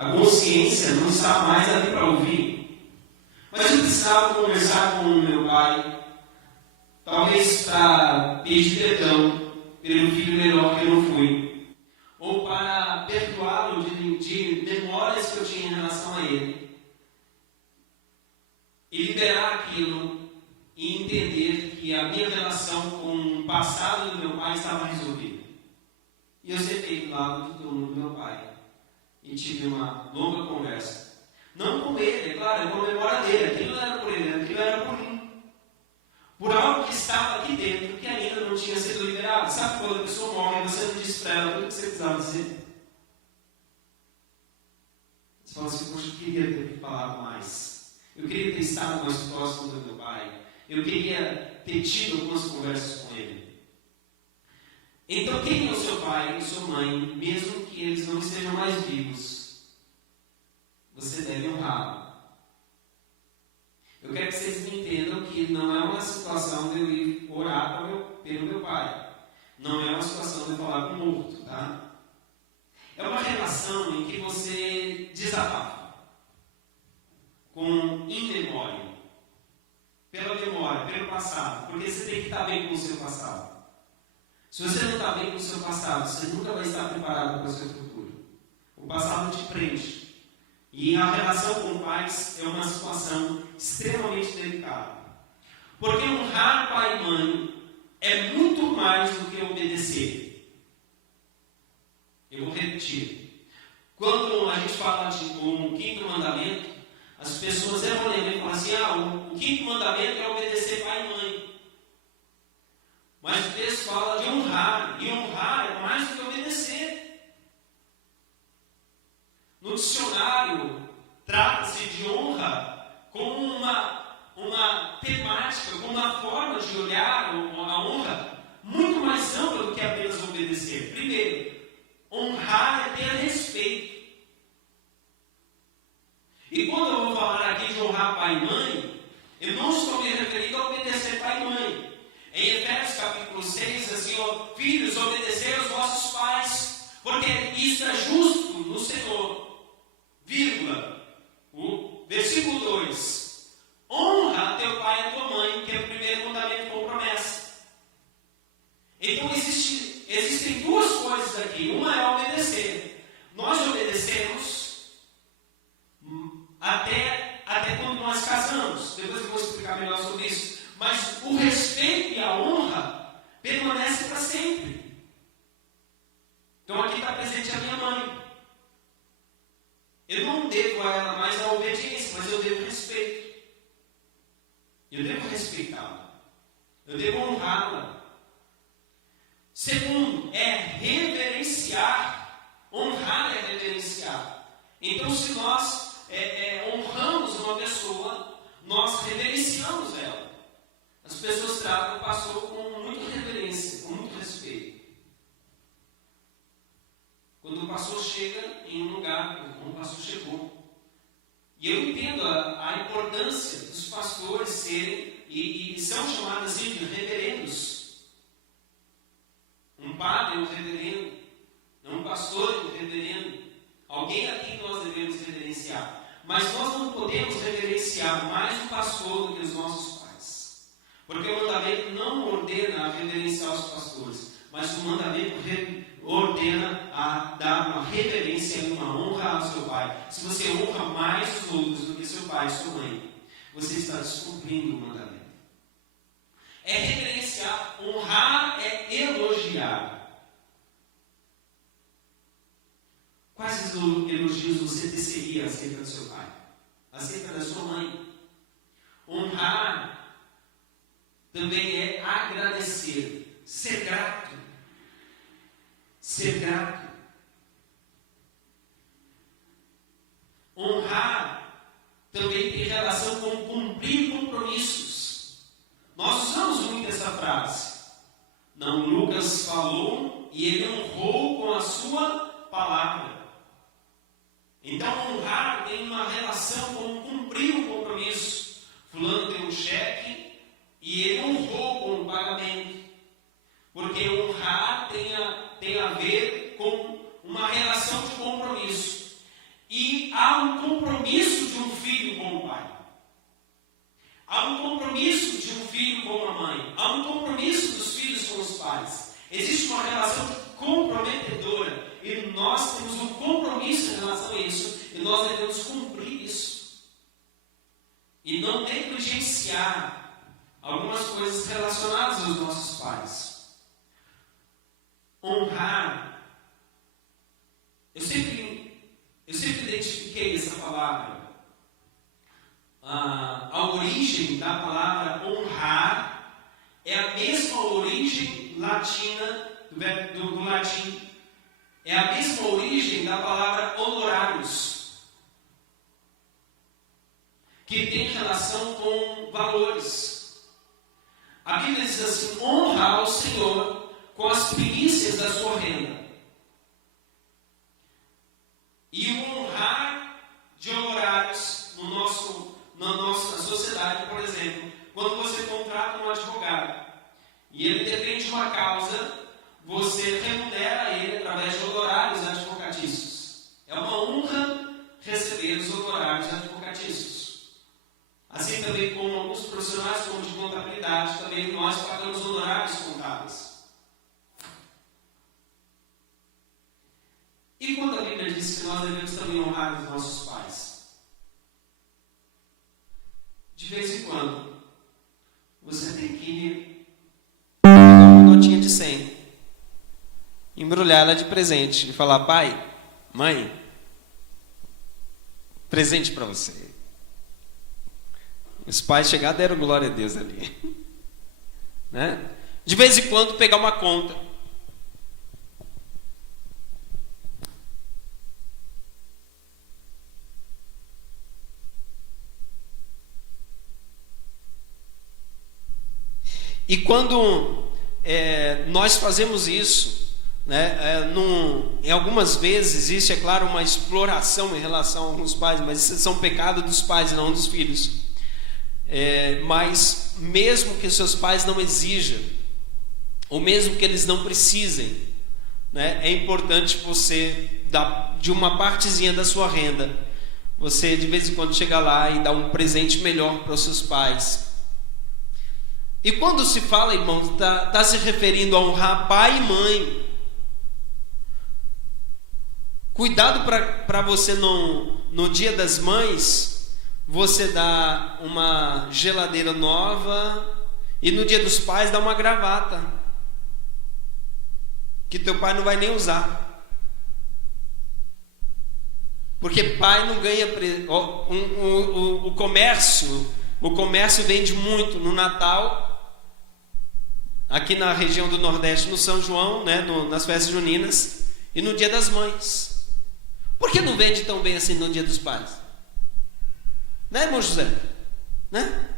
a consciência não está mais ali para ouvir. Mas eu precisava conversar com o meu pai, talvez para pedir perdão pelo filho melhor que eu não fui, ou para perdoá-lo de memórias que eu tinha em relação a ele, e liberar aquilo e entender que a minha relação com o passado do meu pai estava resolvida. E eu sentei do lado do túmulo do meu pai e tive uma longa conversa. Não com ele, é claro, com a memória dele. Aquilo não era por ele, aquilo era por mim. Por algo que estava aqui dentro que ainda não tinha sido liberado. Sabe quando a pessoa morre e você não diz para ela tudo o que você precisava dizer? Você fala assim, poxa, eu queria ter falado mais. Eu queria ter estado mais próximo do meu pai. Eu queria ter tido algumas conversas com ele. Então, quem é o seu pai e sua mãe, mesmo que eles não estejam mais vivos, você deve honrá-lo. Eu quero que vocês me entendam que não é uma situação de eu ir orar pelo meu pai. Não é uma situação de eu falar com o morto, tá? É uma relação em que você desabafa com in memória. Pela memória, pelo passado, porque você tem que estar bem com o seu passado. Se você não está bem com o seu passado, você nunca vai estar preparado para o seu futuro. O passado te prende. E a relação com pais é uma situação extremamente delicada. Porque honrar pai e mãe é muito mais do que obedecer. Eu vou repetir. Quando a gente fala de um quinto mandamento, as pessoas erroneamente falam assim, o quinto mandamento é obedecer pai e mãe. Mas o texto fala de honrar, e honrar é mais do que obedecer. No dicionário, trata-se de honra como uma temática, como uma forma de olhar a honra muito mais ampla do que apenas obedecer. Primeiro, honrar é ter respeito. E quando eu vou falar aqui de honrar pai e mãe, eu não estou me referindo a obedecer pai e mãe. Em Efésios capítulo 6, assim, filhos, obedecei aos vossos pais, porque isso é justo no Senhor. Vírgula. O versículo 2. Honra teu pai e a tua mãe, que é o primeiro mandamento com promessa. Então existem duas coisas aqui. Uma é obedecer. Nós obedecemos até quando nós casamos. Depois eu vou explicar melhor sobre isso. Mas o respeito e a honra permanecem para sempre. Então aqui está presente a minha mãe. Eu não devo a ela mais a obediência, mas eu devo respeito. Eu devo respeitá-la. Eu devo honrá-la. Segundo, é reverenciar. Honrar é reverenciar. Então, se nós honramos uma pessoa, nós reverenciamos ela. As pessoas tratam o pastor com muita reverência, com muito respeito. Quando o pastor chega em um lugar, como o pastor chegou. E eu entendo a importância dos pastores serem, e são chamados assim de reverendos. Um padre é um reverendo, um pastor é um reverendo. Alguém aqui que nós devemos reverenciar. Mas nós não podemos reverenciar mais o pastor do que os nossos pais. Porque o mandamento não ordena a reverenciar os pastores, mas o mandamento ordena a dar uma reverência e uma honra ao seu pai. Se você honra mais os outros do que seu pai e sua mãe, você está descumprindo o mandamento. É reverenciar, honrar é elogiar. Quais elogios você teceria acerca do seu pai? Acerca da sua mãe? Honrar também é agradecer, ser grato. Ser grato. Honrar também tem relação com cumprir compromissos. Nós usamos muito essa frase. Não, Lucas falou e ele honrou com a sua palavra. Então, honrar tem uma relação com cumprir um compromisso. Fulano deu um cheque e ele honrou com o pagamento. Porque honrar tem a ver com uma relação de compromisso. E que nós devemos cumprir isso e não negligenciar algumas coisas relacionadas aos nossos pais. Honrar. Eu sempre identifiquei essa palavra. A origem da palavra honrar é a mesma origem latina do latim. É a mesma origem da palavra honorários, que tem relação com valores. A Bíblia diz assim: honra ao Senhor com as primícias da sua renda. E o honrar de honorários na nossa sociedade, por exemplo, quando você contrata um advogado e ele defende uma causa, você remunera ele através de honorários advocatícios. É uma honra receber os honorários advocatícios. Assim também como alguns profissionais como de contabilidade, também nós pagamos honorários contábeis. E quando a Bíblia diz que nós devemos também honrar os nossos pais? De vez em quando, você tem que pegar uma notinha de 100, embrulhar ela de presente e falar: pai, mãe, presente para você. Os pais chegaram, deram glória a Deus ali. Né? De vez em quando pegar uma conta. E quando nós fazemos isso, né, em algumas vezes existe, é claro, uma exploração em relação a alguns pais, mas isso são pecados dos pais, não dos filhos. Mas mesmo que seus pais não exijam, ou mesmo que eles não precisem, né, é importante você dar de uma partezinha da sua renda, você de vez em quando chega lá e dá um presente melhor para os seus pais. E quando se fala, irmãos, está se referindo a honrar pai e mãe. Cuidado para você no dia das mães, você dá uma geladeira nova e no dia dos pais dá uma gravata, que teu pai não vai nem usar. Porque pai não ganha... O comércio vende muito no Natal, aqui na região do Nordeste, no São João, né, nas festas juninas, e no Dia das Mães. Por que não vende tão bem assim no Dia dos Pais? Né, irmão José? Né?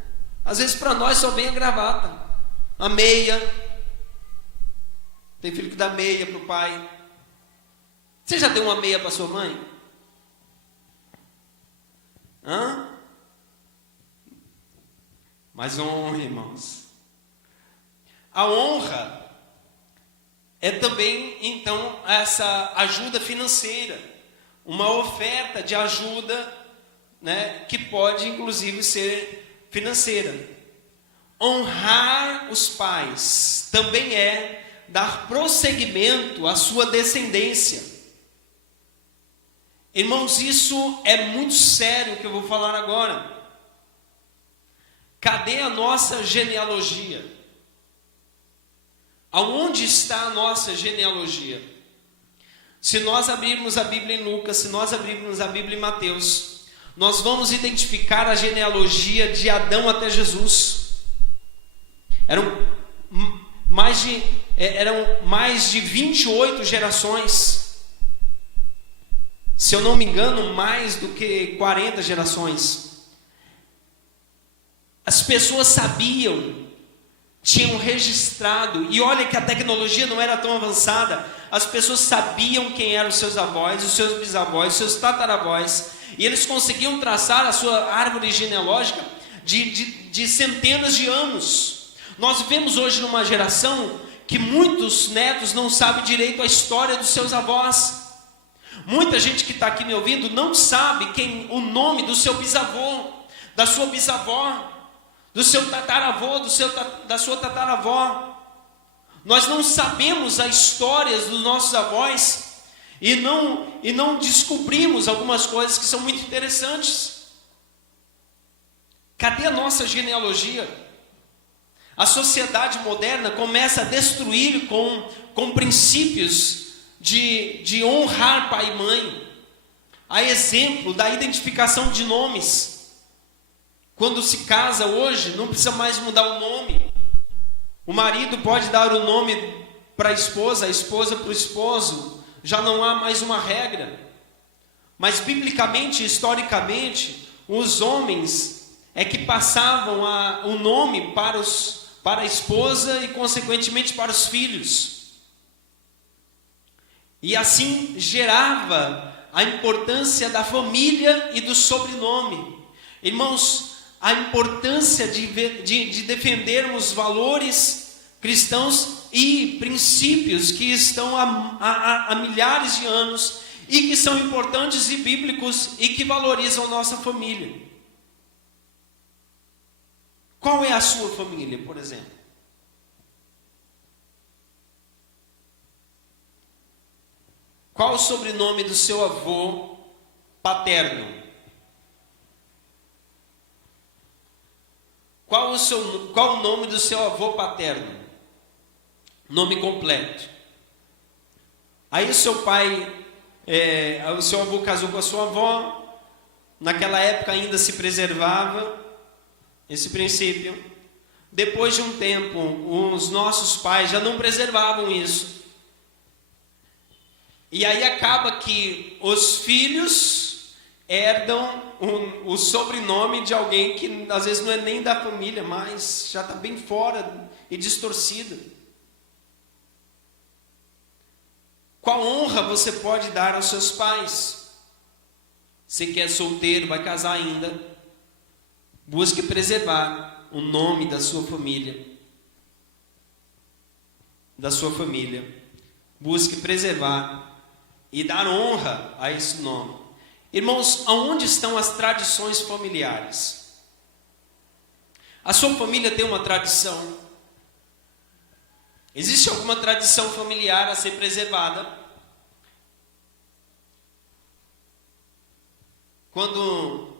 Às vezes para nós só vem a gravata, a meia. Tem filho que dá meia para o pai. Você já deu uma meia para sua mãe? Hã? Mas honra, irmãos. A honra é também, então, essa ajuda financeira, uma oferta de ajuda, né, que pode, inclusive, ser financeira. Honrar os pais também é dar prosseguimento à sua descendência. Irmãos, isso é muito sério que eu vou falar agora. Cadê a nossa genealogia? Aonde está a nossa genealogia? Se nós abrirmos a Bíblia em Lucas, se nós abrirmos a Bíblia em Mateus, nós vamos identificar a genealogia de Adão até Jesus. Eram mais de 28 gerações. Se eu não me engano, mais do que 40 gerações. As pessoas sabiam, tinham registrado, e olha que a tecnologia não era tão avançada, as pessoas sabiam quem eram os seus avós, os seus bisavós, os seus tataravós, e eles conseguiam traçar a sua árvore genealógica de centenas de anos. Nós vivemos hoje numa geração que muitos netos não sabem direito a história dos seus avós. Muita gente que está aqui me ouvindo não sabe o nome do seu bisavô, da sua bisavó, do seu tataravô, da sua tataravó. Nós não sabemos as histórias dos nossos avós. e não descobrimos algumas coisas que são muito interessantes. Cadê a nossa genealogia? A sociedade moderna começa a destruir com princípios de honrar pai e mãe, a exemplo da identificação de nomes. Quando se casa hoje, não precisa mais mudar o nome. O marido pode dar o nome para a esposa para o esposo. Já não há mais uma regra. Mas biblicamente, historicamente, os homens é que passavam o nome para a esposa e consequentemente para os filhos. E assim gerava a importância da família e do sobrenome. Irmãos, a importância de defendermos valores cristãos e princípios que estão há milhares de anos e que são importantes e bíblicos e que valorizam a nossa família. Qual é a sua família, por exemplo? Qual o sobrenome do seu avô paterno? Qual o nome do seu avô paterno? Nome completo. Aí o seu avô casou com a sua avó. Naquela época ainda se preservava esse princípio. Depois de um tempo, os nossos pais já não preservavam isso. E aí acaba que os filhos herdam o sobrenome de alguém que às vezes não é nem da família, mas já está bem fora e distorcido. Qual honra você pode dar aos seus pais? Você que é solteiro, vai casar ainda, busque preservar o nome da sua família. Busque preservar e dar honra a esse nome. Irmãos, aonde estão as tradições familiares? A sua família tem uma tradição? Existe alguma tradição familiar a ser preservada? Quando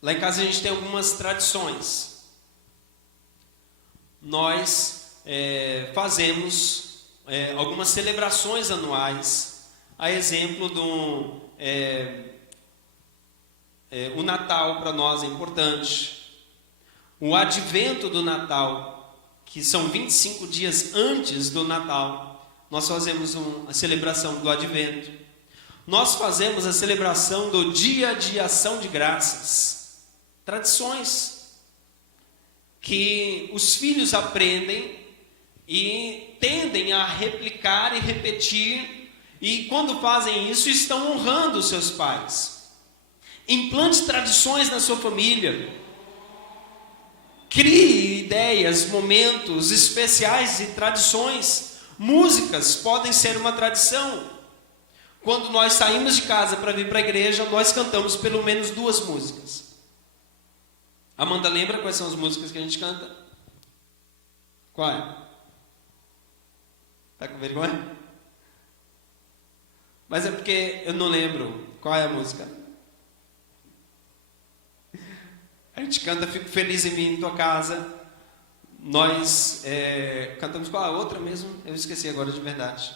lá em casa a gente tem algumas tradições. Nós fazemos algumas celebrações anuais, a exemplo o Natal para nós é importante. O advento do Natal, que são 25 dias antes do Natal, nós fazemos a celebração do advento. Nós fazemos a celebração do dia de ação de graças. Tradições que os filhos aprendem e tendem a replicar e repetir, e quando fazem isso, estão honrando os seus pais. Implante tradições na sua família. Crie ideias, momentos especiais e tradições. Músicas podem ser uma tradição. Quando nós saímos de casa para vir para a igreja, nós cantamos pelo menos 2 músicas. Amanda, lembra quais são as músicas que a gente canta? Qual é? Está com vergonha? Mas é porque eu não lembro qual é a música. A gente canta Fico Feliz em Mim, em Tua Casa. Nós cantamos qual a outra mesmo? Eu esqueci agora de verdade.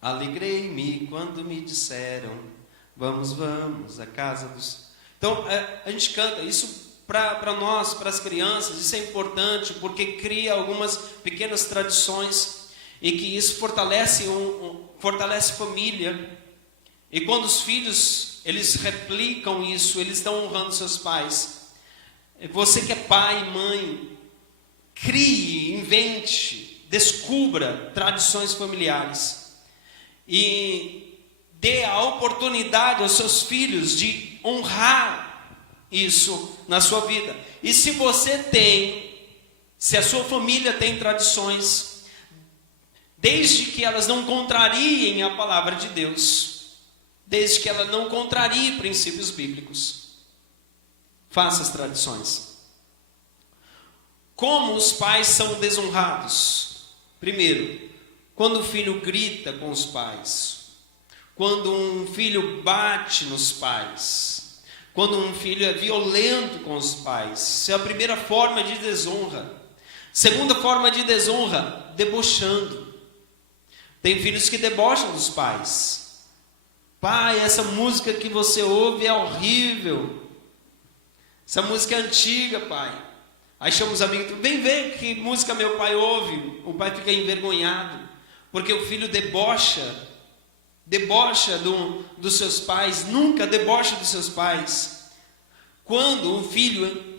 Alegrei-me quando me disseram, vamos, vamos, à casa dos... Então, a gente canta isso para nós, para as crianças. Isso é importante, porque cria algumas pequenas tradições e que isso fortalece família. E quando os filhos, eles replicam isso, eles estão honrando seus pais. Você que é pai e mãe, crie, invente, descubra tradições familiares e dê a oportunidade aos seus filhos de honrar isso na sua vida. E se a sua família tem tradições, desde que elas não contrariem a palavra de Deus, desde que ela não contrarie princípios bíblicos, faça as tradições. Como os pais são desonrados? Primeiro, quando o filho grita com os pais, quando um filho bate nos pais, quando um filho é violento com os pais. Isso é a primeira forma de desonra. Segunda forma de desonra, debochando. Tem filhos que debocham dos pais. Pai, essa música que você ouve é horrível. Essa música é antiga, pai. Aí chama os amigos, vem ver que música meu pai ouve. O pai fica envergonhado, porque o filho debocha dos seus pais, nunca debocha dos seus pais. Quando um filho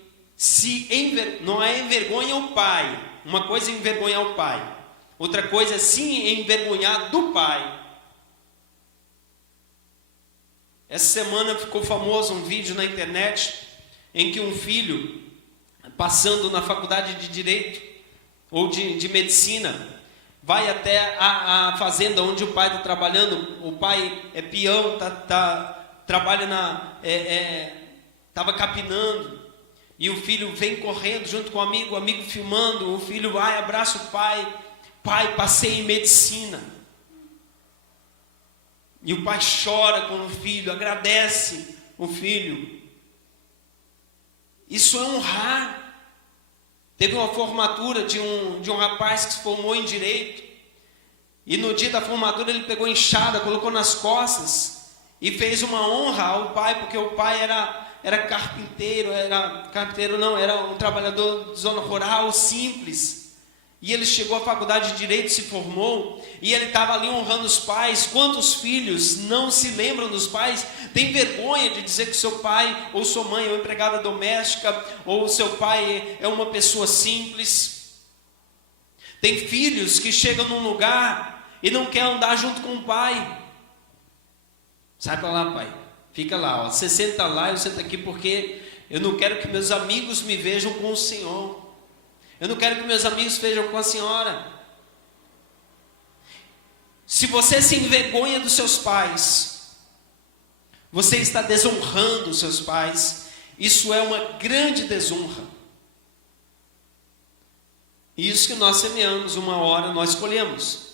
não é envergonha o pai, uma coisa é envergonhar o pai, outra coisa é sim envergonhar do pai. Essa semana ficou famoso um vídeo na internet em que um filho, passando na faculdade de Direito ou de Medicina, vai até a fazenda onde o pai está trabalhando. O pai é peão, trabalha estava capinando, e o filho vem correndo junto com o amigo filmando. O filho vai, abraça o pai, passei em medicina. E o pai chora com o filho, agradece o filho. Isso é honrar. Teve uma formatura de um rapaz que se formou em Direito, e no dia da formatura ele pegou enxada, colocou nas costas e fez uma honra ao pai, porque o pai era carpinteiro, era um trabalhador de zona rural simples. E ele chegou à faculdade de Direito, se formou, e ele estava ali honrando os pais. Quantos filhos não se lembram dos pais, tem vergonha de dizer que seu pai ou sua mãe é uma empregada doméstica, ou seu pai é uma pessoa simples? Tem filhos que chegam num lugar e não quer andar junto com o pai. Sai para lá, pai, fica lá, ó. Você senta lá, eu sento aqui, porque eu não quero que meus amigos me vejam com o Senhor. Eu não quero que meus amigos vejam com a senhora. Se você se envergonha dos seus pais, você está desonrando os seus pais. Isso é uma grande desonra. Isso que nós semeamos, uma hora nós colhemos.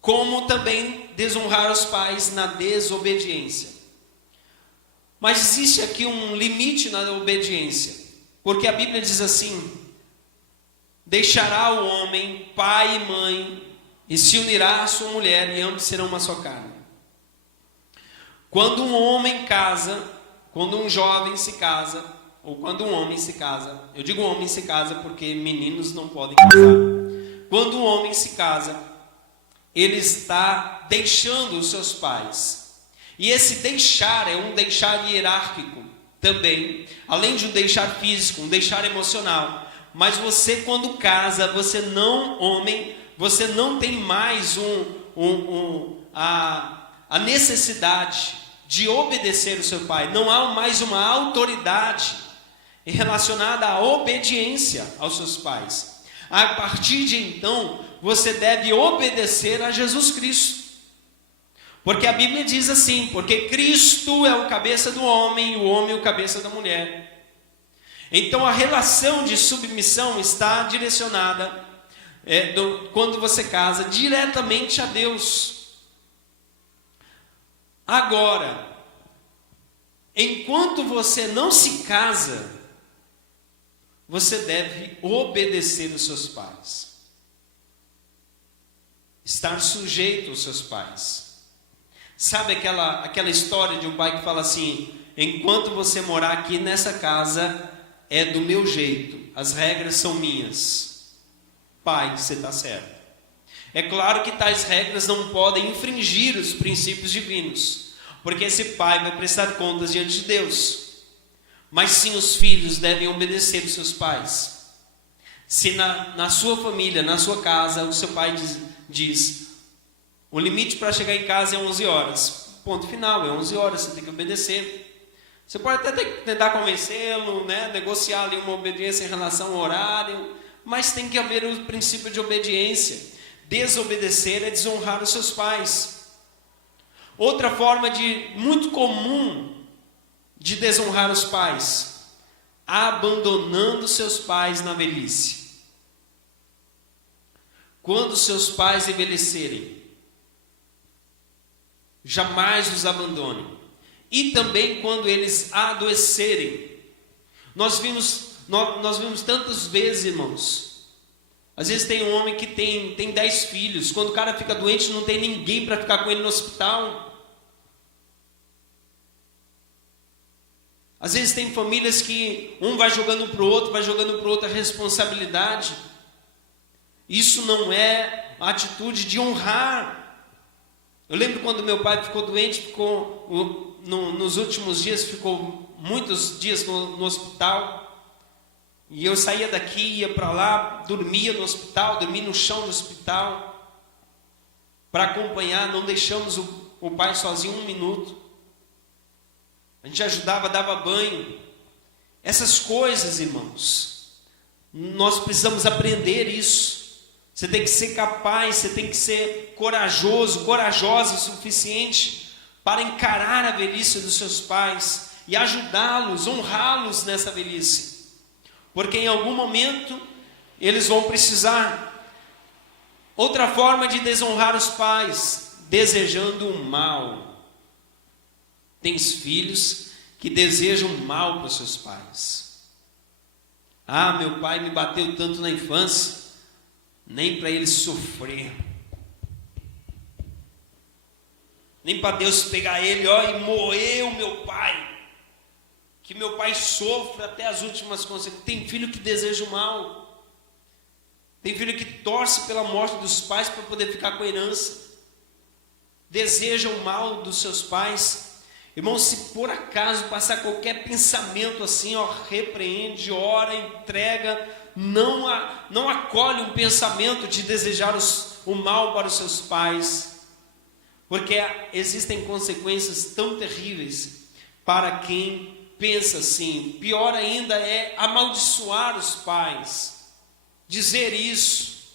Como também desonrar os pais na desobediência. Mas existe aqui um limite na obediência. Porque a Bíblia diz assim: deixará o homem pai e mãe, e se unirá à sua mulher, e ambos serão uma só carne. Quando um homem casa, quando um jovem se casa, ou quando um homem se casa, eu digo homem se casa porque meninos não podem casar. Quando um homem se casa, ele está deixando os seus pais. E esse deixar é um deixar hierárquico também, além de um deixar físico, um deixar emocional. Mas você, quando casa, você não tem mais a necessidade de obedecer o seu pai. Não há mais uma autoridade relacionada à obediência aos seus pais. A partir de então, você deve obedecer a Jesus Cristo. Porque a Bíblia diz assim: porque Cristo é o cabeça do homem, e o homem é o cabeça da mulher. Então a relação de submissão está direcionada, quando você casa, diretamente a Deus. Agora, enquanto você não se casa, você deve obedecer os seus pais, estar sujeito aos seus pais. Sabe aquela história de um pai que fala assim: enquanto você morar aqui nessa casa, é do meu jeito, as regras são minhas. Pai, você está certo. É claro que tais regras não podem infringir os princípios divinos, porque esse pai vai prestar contas diante de Deus. Mas sim, os filhos devem obedecer os seus pais. Se na sua família, na sua casa, o seu pai diz o limite para chegar em casa é 11 horas. Ponto final, é 11 horas, você tem que obedecer. Você pode até tentar convencê-lo, negociar ali uma obediência em relação ao horário, mas tem que haver o princípio de obediência. Desobedecer é desonrar os seus pais. Outra forma muito comum de desonrar os pais: abandonando seus pais na velhice. quando seus pais envelhecerem. Jamais os abandonem. E também quando eles adoecerem. Nós vimos tantas vezes, irmãos. Às vezes tem um homem que tem 10 filhos. Quando o cara fica doente, não tem ninguém para ficar com ele no hospital. Às vezes tem famílias que um vai jogando para o outro a responsabilidade. Isso não é a atitude de honrar. Eu lembro quando meu pai ficou doente, nos últimos dias, ficou muitos dias no hospital. E eu saía daqui, ia para lá, dormia no hospital, dormia no chão do hospital, para acompanhar. Não deixamos o pai sozinho um minuto. A gente ajudava, dava banho. Essas coisas, irmãos, nós precisamos aprender isso. Você tem que ser capaz, você tem que ser corajosa o suficiente para encarar a velhice dos seus pais e ajudá-los, honrá-los nessa velhice. Porque em algum momento eles vão precisar. Outra forma de desonrar os pais, desejando o mal. Tem filhos que desejam mal para os seus pais. Ah, meu pai me bateu tanto na infância, nem para ele sofrer. Nem para Deus pegar ele, e moer o meu pai. Que meu pai sofra até as últimas consequências. Tem filho que deseja o mal. Tem filho que torce pela morte dos pais para poder ficar com a herança. Deseja o mal dos seus pais. Irmão, se por acaso passar qualquer pensamento assim, repreende, ora, entrega, não acolhe um pensamento de desejar o mal para os seus pais, porque existem consequências tão terríveis para quem pensa assim. Pior ainda é amaldiçoar os pais, dizer isso.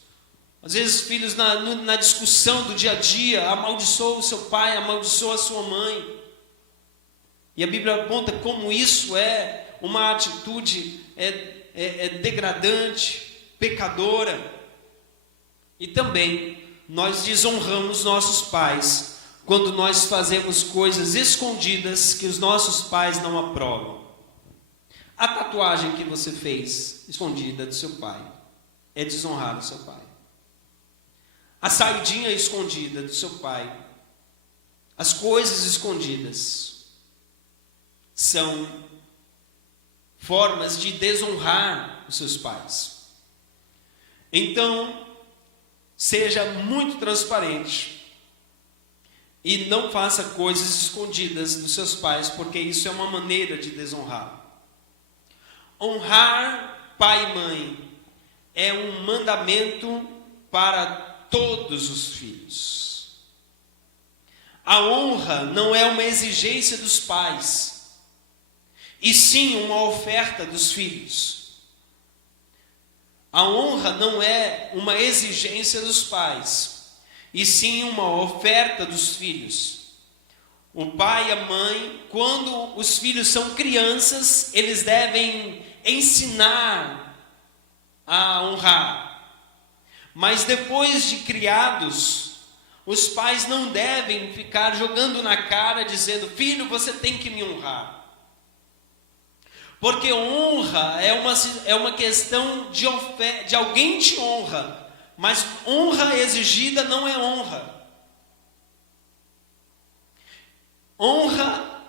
Às vezes filhos na discussão do dia a dia, amaldiçoa o seu pai, amaldiçoa a sua mãe. E a Bíblia aponta como isso é uma atitude degradante, pecadora. E também nós desonramos nossos pais quando nós fazemos coisas escondidas que os nossos pais não aprovam. A tatuagem que você fez escondida do seu pai é desonrar o seu pai. A saidinha escondida do seu pai, as coisas escondidas, são formas de desonrar os seus pais. Então, seja muito transparente e não faça coisas escondidas dos seus pais, porque isso é uma maneira de desonrar. Honrar pai e mãe é um mandamento para todos os filhos. A honra não é uma exigência dos pais, e sim uma oferta dos filhos. A honra não é uma exigência dos pais, e sim uma oferta dos filhos. O pai e a mãe, quando os filhos são crianças, eles devem ensinar a honrar. Mas depois de criados, os pais não devem ficar jogando na cara, dizendo: filho, você tem que me honrar. Porque honra é uma questão de alguém te honra, mas honra exigida não é honra. Honra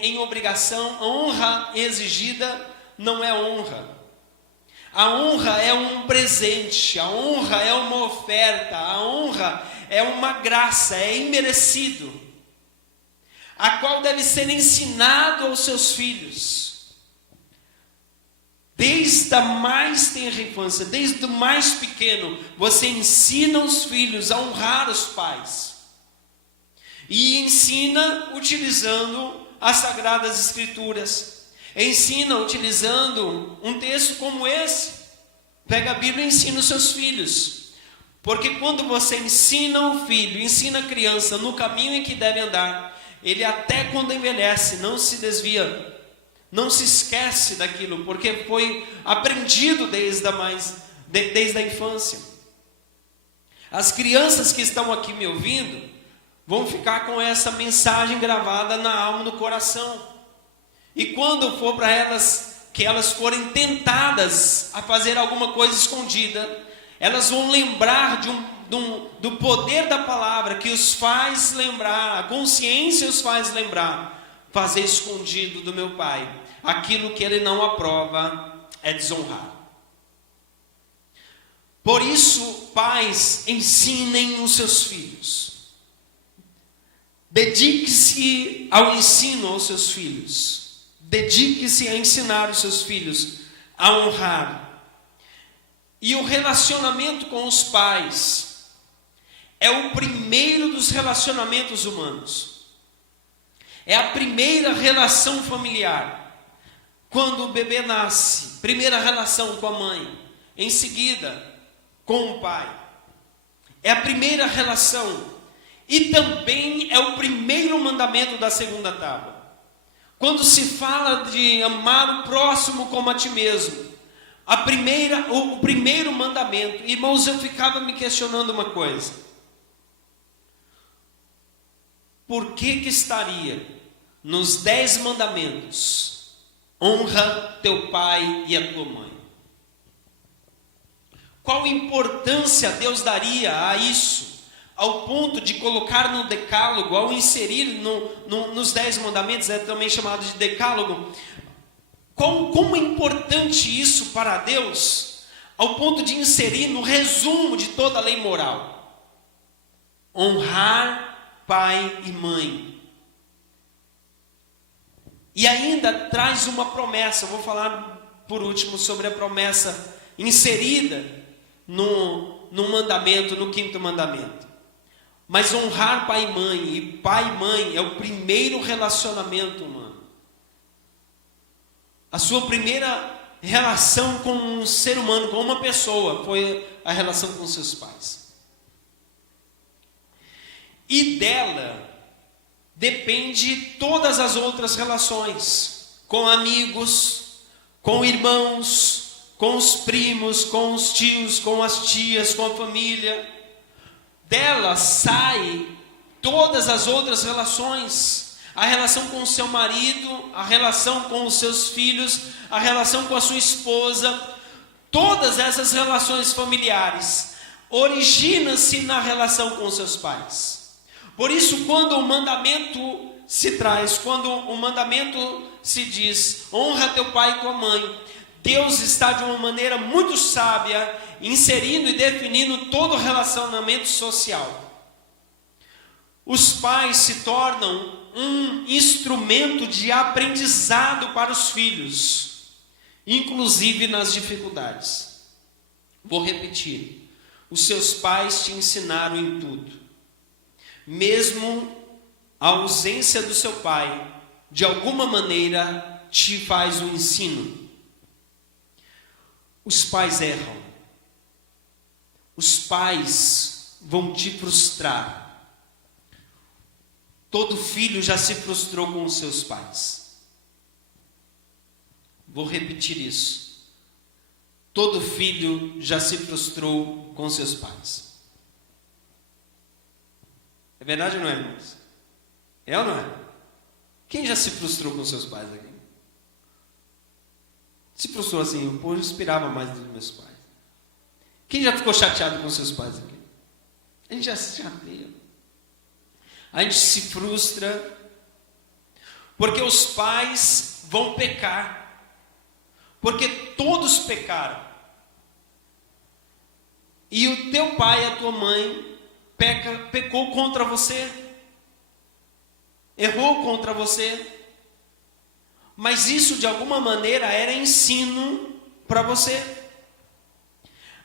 em obrigação, honra exigida não é honra. A honra é um presente, a honra é uma oferta, a honra é uma graça, é imerecido, a qual deve ser ensinado aos seus filhos. Desde a mais tenra infância, desde o mais pequeno, você ensina os filhos a honrar os pais. E ensina utilizando as Sagradas Escrituras. Ensina utilizando um texto como esse. Pega a Bíblia e ensina os seus filhos. Porque quando você ensina o filho, ensina a criança no caminho em que deve andar, ele até quando envelhece não se desvia, não se esquece daquilo, porque foi aprendido desde a infância. As crianças que estão aqui me ouvindo vão ficar com essa mensagem gravada na alma, no coração. E quando for para elas, que elas forem tentadas a fazer alguma coisa escondida, elas vão lembrar do poder da palavra que os faz lembrar, a consciência os faz lembrar, fazer escondido do meu pai. Aquilo que ele não aprova é desonrar. Por isso, pais, ensinem os seus filhos. Dedique-se ao ensino aos seus filhos. Dedique-se a ensinar os seus filhos a honrar. E o relacionamento com os pais é o primeiro dos relacionamentos humanos. É a primeira relação familiar. Quando o bebê nasce, primeira relação com a mãe, em seguida com o pai. É a primeira relação. E também é o primeiro mandamento da segunda tábua. Quando se fala de amar o próximo como a ti mesmo, o primeiro mandamento, irmãos, eu ficava me questionando uma coisa. Por que estaria nos 10 mandamentos, honra teu pai e a tua mãe? Qual importância Deus daria a isso, ao ponto de colocar no decálogo, ao inserir nos 10 mandamentos, é também chamado de decálogo. Como é importante isso para Deus, ao ponto de inserir no resumo de toda a lei moral: honrar pai e mãe. E ainda traz uma promessa. Eu vou falar por último sobre a promessa inserida no mandamento, no 5º mandamento. Mas honrar pai e mãe, e pai e mãe é o primeiro relacionamento humano. A sua primeira relação com um ser humano, com uma pessoa, foi a relação com seus pais. E dela depende todas as outras relações, com amigos, com irmãos, com os primos, com os tios, com as tias, com a família. Dela sai todas as outras relações. A relação com o seu marido, a relação com os seus filhos, a relação com a sua esposa. Todas essas relações familiares originam-se na relação com os seus pais. Por isso, quando o mandamento se traz, quando o mandamento se diz, honra teu pai e tua mãe, Deus está de uma maneira muito sábia inserindo e definindo todo o relacionamento social. Os pais se tornam um instrumento de aprendizado para os filhos, inclusive nas dificuldades. Vou repetir: os seus pais te ensinaram em tudo. Mesmo a ausência do seu pai, de alguma maneira, te faz um ensino. Os pais erram. Os pais vão te frustrar. Todo filho já se frustrou com os seus pais. Vou repetir isso. Todo filho já se frustrou com seus pais. É verdade ou não é, irmãos? É ou não é? Quem já se frustrou com seus pais aqui? Se frustrou assim, eu inspirava mais dos meus pais. Quem já ficou chateado com seus pais aqui? A gente já se chateia. A gente se frustra. Porque os pais vão pecar. Porque todos pecaram. E o teu pai e a tua mãe pecou contra você. Errou contra você. Mas isso de alguma maneira era ensino para você.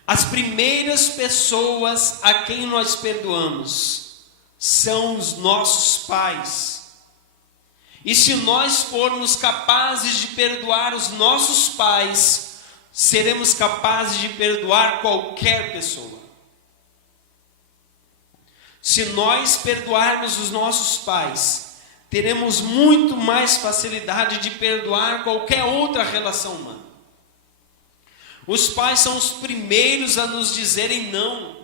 As primeiras pessoas a quem nós perdoamos são os nossos pais. E se nós formos capazes de perdoar os nossos pais, seremos capazes de perdoar qualquer pessoa. Se nós perdoarmos os nossos pais, teremos muito mais facilidade de perdoar qualquer outra relação humana. Os pais são os primeiros a nos dizerem não.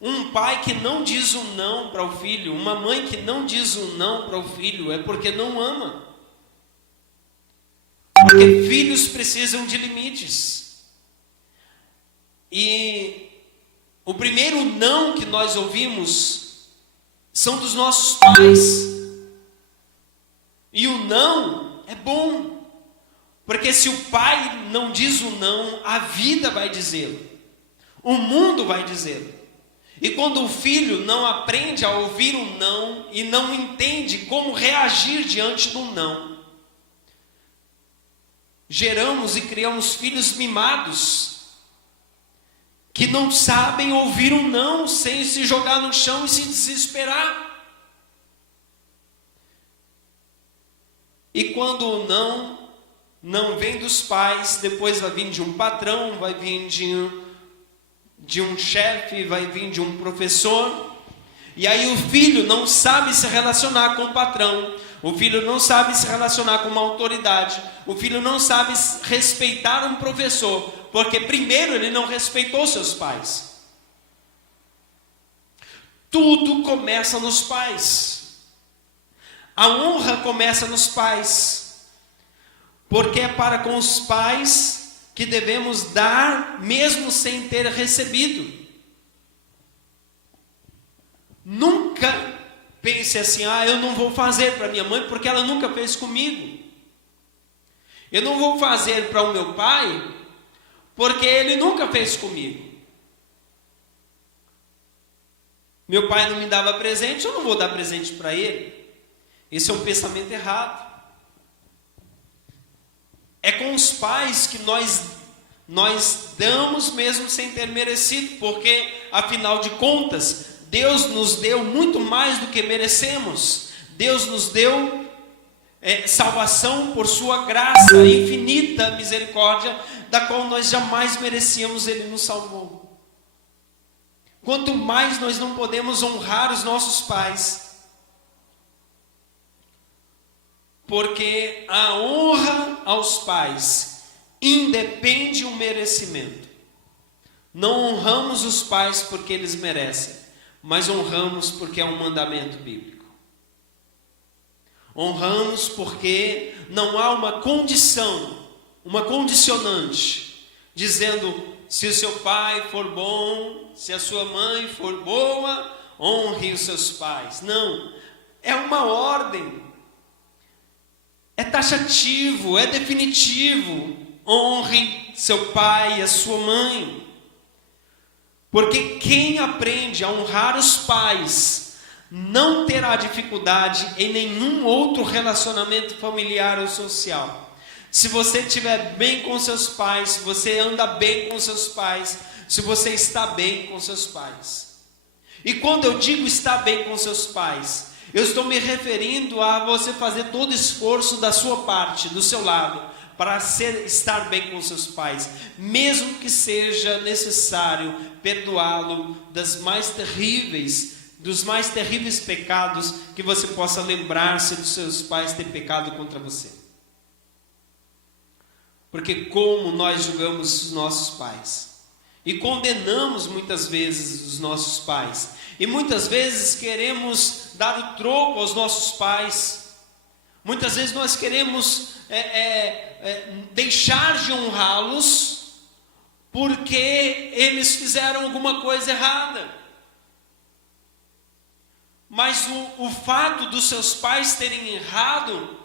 Um pai que não diz um não para o filho, uma mãe que não diz um não para o filho, é porque não ama. Porque filhos precisam de limites. E o primeiro não que nós ouvimos são dos nossos pais. E o não é bom, porque se o pai não diz o não, a vida vai dizê-lo, o mundo vai dizê-lo. E quando o filho não aprende a ouvir um não e não entende como reagir diante do não, geramos e criamos filhos mimados, que não sabem ouvir um não sem se jogar no chão e se desesperar. E quando o não vem dos pais, depois vai vir de um patrão, vai vir de um chefe, vai vir de um professor. E aí o filho não sabe se relacionar com o patrão, o filho não sabe se relacionar com uma autoridade, o filho não sabe respeitar um professor, porque primeiro ele não respeitou seus pais. Tudo começa nos pais. A honra começa nos pais, porque é para com os pais que devemos dar, mesmo sem ter recebido. Nunca pense assim: eu não vou fazer para minha mãe porque ela nunca fez comigo. Eu não vou fazer para o meu pai porque ele nunca fez comigo. Meu pai não me dava presente, eu não vou dar presente para ele. Esse é um pensamento errado. É com os pais que nós damos mesmo sem ter merecido, porque afinal de contas, Deus nos deu muito mais do que merecemos. Deus nos deu salvação por sua graça, infinita misericórdia, da qual nós jamais merecíamos, Ele nos salvou. Quanto mais nós não podemos honrar os nossos pais, porque a honra aos pais independe o merecimento. Não honramos os pais porque eles merecem, mas honramos porque é um mandamento bíblico. Honramos porque não há uma condição, uma condicionante, dizendo: se o seu pai for bom, se a sua mãe for boa, honre os seus pais. Não, é uma ordem. É taxativo, é definitivo. Honre seu pai e a sua mãe. Porque quem aprende a honrar os pais não terá dificuldade em nenhum outro relacionamento familiar ou social. Se você estiver bem com seus pais, se você anda bem com seus pais, se você está bem com seus pais. E quando eu digo estar bem com seus pais, eu estou me referindo a você fazer todo o esforço da sua parte, do seu lado, para estar bem com seus pais, mesmo que seja necessário perdoá-lo dos mais terríveis pecados que você possa lembrar-se dos seus pais ter pecado contra você. Porque como nós julgamos os nossos pais e condenamos muitas vezes os nossos pais, e muitas vezes queremos dar o troco aos nossos pais. Muitas vezes nós queremos deixar de honrá-los porque eles fizeram alguma coisa errada. Mas o fato dos seus pais terem errado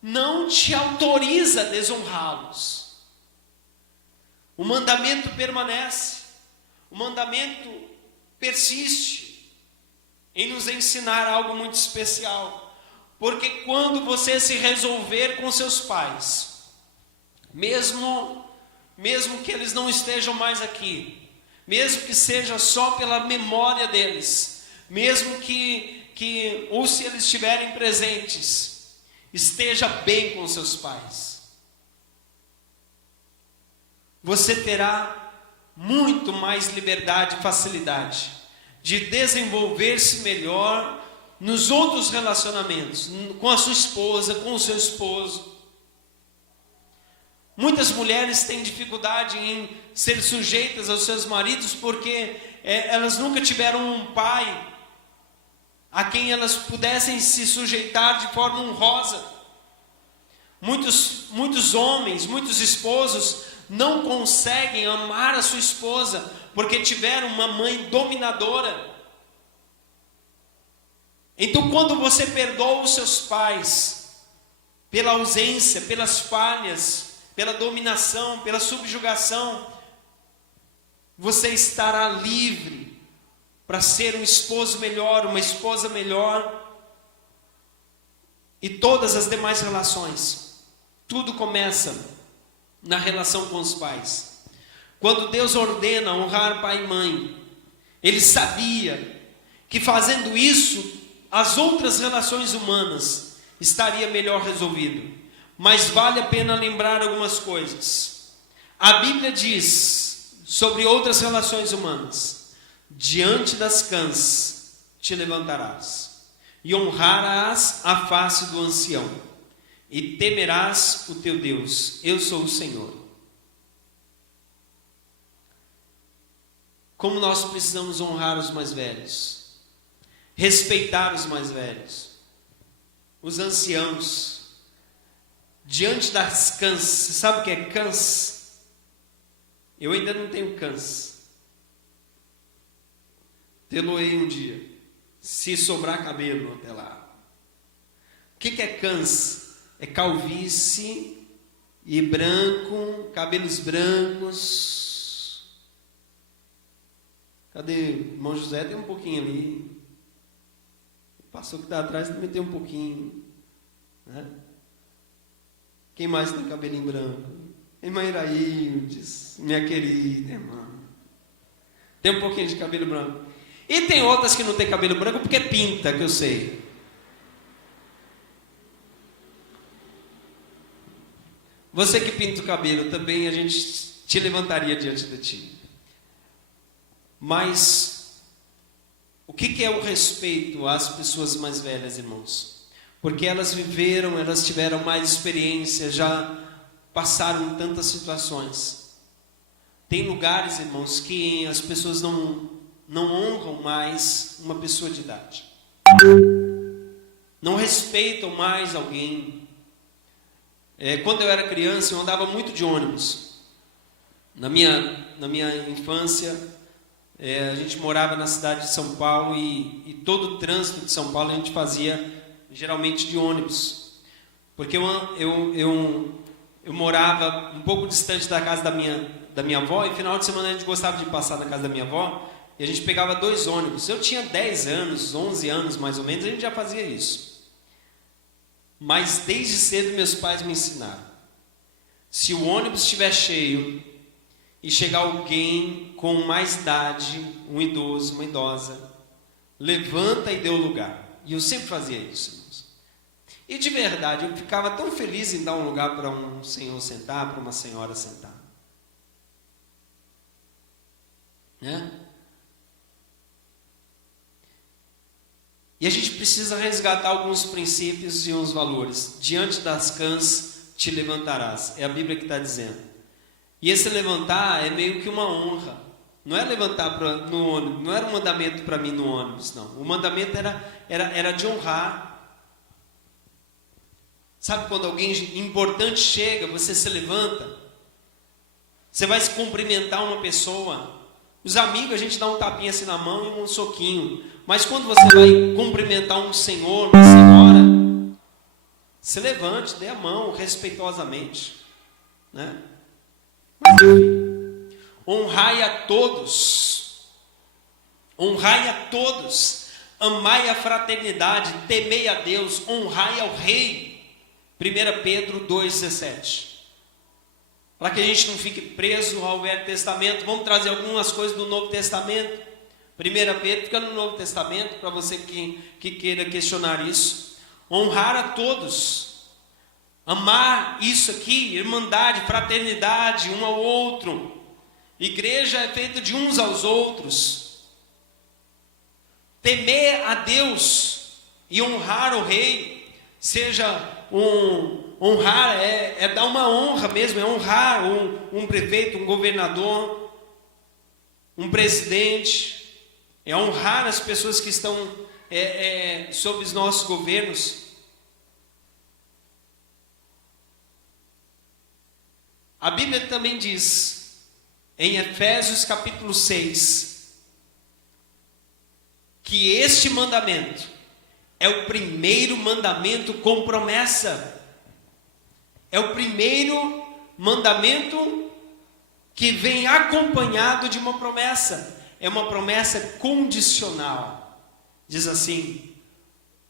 não te autoriza a desonrá-los. O mandamento permanece, o mandamento persiste em nos ensinar algo muito especial, porque quando você se resolver com seus pais, mesmo que eles não estejam mais aqui, mesmo que seja só pela memória deles, mesmo que ou se eles estiverem presentes, esteja bem com seus pais, você terá muito mais liberdade e facilidade de desenvolver-se melhor nos outros relacionamentos, com a sua esposa, com o seu esposo. Muitas mulheres têm dificuldade em ser sujeitas aos seus maridos porque elas nunca tiveram um pai a quem elas pudessem se sujeitar de forma honrosa. Muitos homens, muitos esposos não conseguem amar a sua esposa porque tiveram uma mãe dominadora. Então, quando você perdoa os seus pais pela ausência, pelas falhas, pela dominação, pela subjugação, você estará livre para ser um esposo melhor, uma esposa melhor. E todas as demais relações, tudo começa na relação com os pais. Quando Deus ordena honrar pai e mãe, Ele sabia que fazendo isso, as outras relações humanas estaria melhor resolvido. Mas vale a pena lembrar algumas coisas. A Bíblia diz sobre outras relações humanas: diante das cãs te levantarás, e honrarás a face do ancião, e temerás o teu Deus. Eu sou o Senhor. Como nós precisamos honrar os mais velhos, respeitar os mais velhos, os anciãos. Diante das cãs, você sabe o que é cãs? Eu ainda não tenho cãs. Tê-lo-ei um dia, se sobrar cabelo até lá. O que é cãs? É calvície e branco, cabelos brancos. Cadê? O irmão José tem um pouquinho ali. O pastor que está atrás também tem um pouquinho, né? Quem mais tem cabelinho branco? Irmã Iraíldes, minha querida irmã. Tem um pouquinho de cabelo branco. E tem outras que não tem cabelo branco porque pinta, que eu sei. Você que pinta o cabelo também, a gente te levantaria diante de ti. Mas o que é o respeito às pessoas mais velhas, irmãos? Porque elas viveram, elas tiveram mais experiência, já passaram tantas situações. Tem lugares, irmãos, que as pessoas não honram mais uma pessoa de idade. Não respeitam mais alguém. Quando eu era criança, eu andava muito de ônibus. Na minha infância, a gente morava na cidade de São Paulo e todo o trânsito de São Paulo a gente fazia geralmente de ônibus, porque eu morava um pouco distante da casa da minha avó, e final de semana a gente gostava de passar na casa da minha avó, e a gente pegava 2 ônibus. Eu tinha 10 anos, 11 anos mais ou menos, a gente já fazia isso. Mas desde cedo meus pais me ensinaram: se o ônibus estiver cheio e chegar alguém com mais idade, um idoso, uma idosa, levanta e dê o lugar. E eu sempre fazia isso, irmãos. E de verdade, eu ficava tão feliz em dar um lugar para um senhor sentar, para uma senhora sentar. Né? E a gente precisa resgatar alguns princípios e uns valores. Diante das cãs te levantarás. É a Bíblia que está dizendo. E esse levantar é meio que uma honra. Não é levantar no ônibus, não era um mandamento para mim no ônibus, não. O mandamento era de honrar. Sabe quando alguém importante chega, você se levanta, você vai se cumprimentar uma pessoa. Os amigos, a gente dá um tapinha assim na mão e um soquinho. Mas quando você vai cumprimentar um senhor, uma senhora, se levante, dê a mão respeitosamente, né? Mas enfim. Honrai a todos, amai a fraternidade, temei a Deus, honrai ao rei. 1 Pedro 2,17. Para que a gente não fique preso ao Velho Testamento, vamos trazer algumas coisas do Novo Testamento. 1 Pedro fica no Novo Testamento, para você que queira questionar isso. Honrar a todos, amar isso aqui, irmandade, fraternidade, um ao outro. Igreja é feita de uns aos outros. Temer a Deus e honrar o rei, seja um honrar é dar uma honra mesmo, é honrar um prefeito, um governador, um presidente, é honrar as pessoas que estão sob os nossos governos. A Bíblia também diz, em Efésios capítulo 6, que este mandamento é o primeiro mandamento com promessa. É o primeiro mandamento que vem acompanhado de uma promessa. É uma promessa condicional. Diz assim: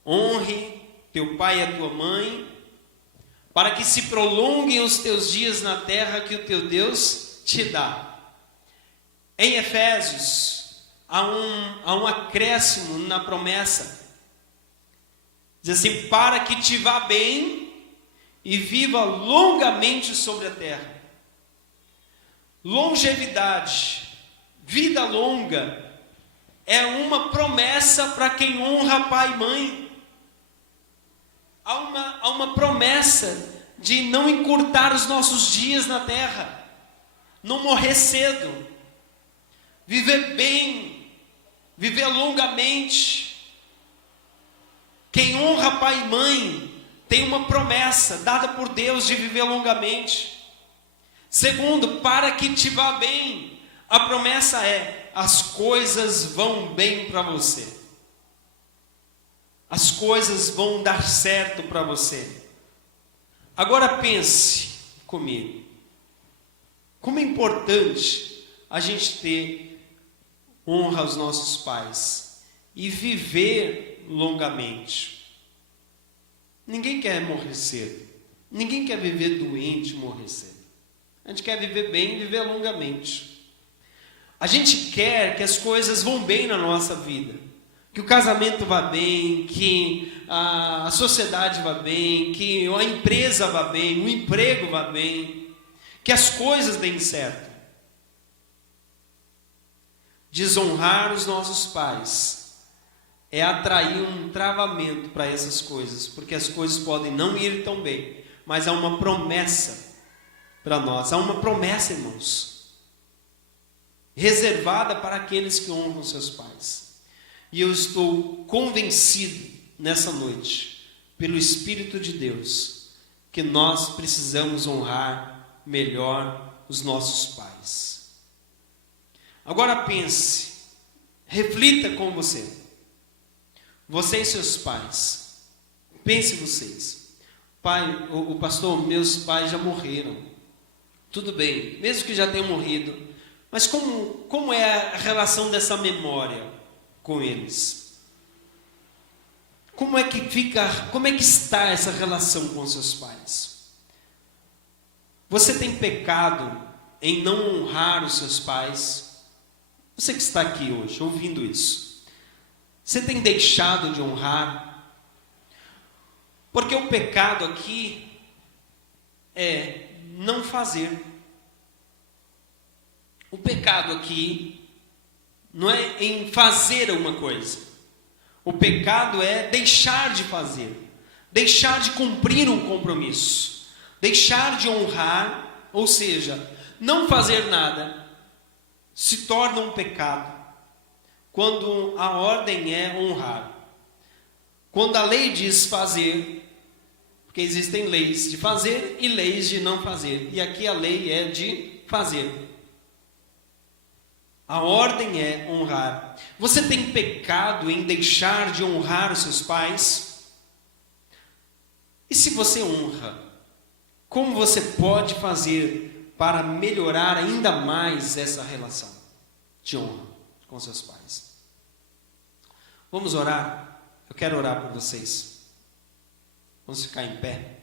honre teu pai e a tua mãe, para que se prolonguem os teus dias na terra que o teu Deus te dá. Em Efésios, há um acréscimo na promessa. Diz assim: para que te vá bem e viva longamente sobre a terra. Longevidade, vida longa, é uma promessa para quem honra pai e mãe. Há uma promessa de não encurtar os nossos dias na terra, não morrer cedo, viver bem, viver longamente. Quem honra pai e mãe tem uma promessa dada por Deus de viver longamente. Segundo, para que te vá bem, a promessa é: as coisas vão bem para você. As coisas vão dar certo para você. Agora pense comigo, como é importante a gente ter honra aos nossos pais e viver longamente. Ninguém quer morrer cedo. Ninguém quer viver doente e morrer cedo. A gente quer viver bem e viver longamente. A gente quer que as coisas vão bem na nossa vida. Que o casamento vá bem, que a sociedade vá bem, que a empresa vá bem, o emprego vá bem, que as coisas deem certo. Desonrar os nossos pais é atrair um travamento para essas coisas, porque as coisas podem não ir tão bem, mas há uma promessa para nós, há uma promessa, irmãos, reservada para aqueles que honram seus pais. E eu estou convencido nessa noite, pelo Espírito de Deus, que nós precisamos honrar melhor os nossos pais. Agora pense, reflita com você. Você e seus pais, pense vocês: pai, o pastor, meus pais já morreram. Tudo bem, mesmo que já tenham morrido, mas como é a relação dessa memória com eles? Como é que está essa relação com seus pais? Você tem pecado em não honrar os seus pais? Você que está aqui hoje ouvindo isso, você tem deixado de honrar? Porque o pecado aqui é não fazer. O pecado aqui não é em fazer uma coisa. O pecado é deixar de fazer, deixar de cumprir um compromisso, deixar de honrar, ou seja, não fazer nada se torna um pecado. Quando a ordem é honrar. Quando a lei diz fazer, porque existem leis de fazer e leis de não fazer. E aqui a lei é de fazer. A ordem é honrar. Você tem pecado em deixar de honrar os seus pais? E se você honra, como você pode fazer para melhorar ainda mais essa relação de honra com seus pais? Vamos orar? Eu quero orar por vocês. Vamos ficar em pé.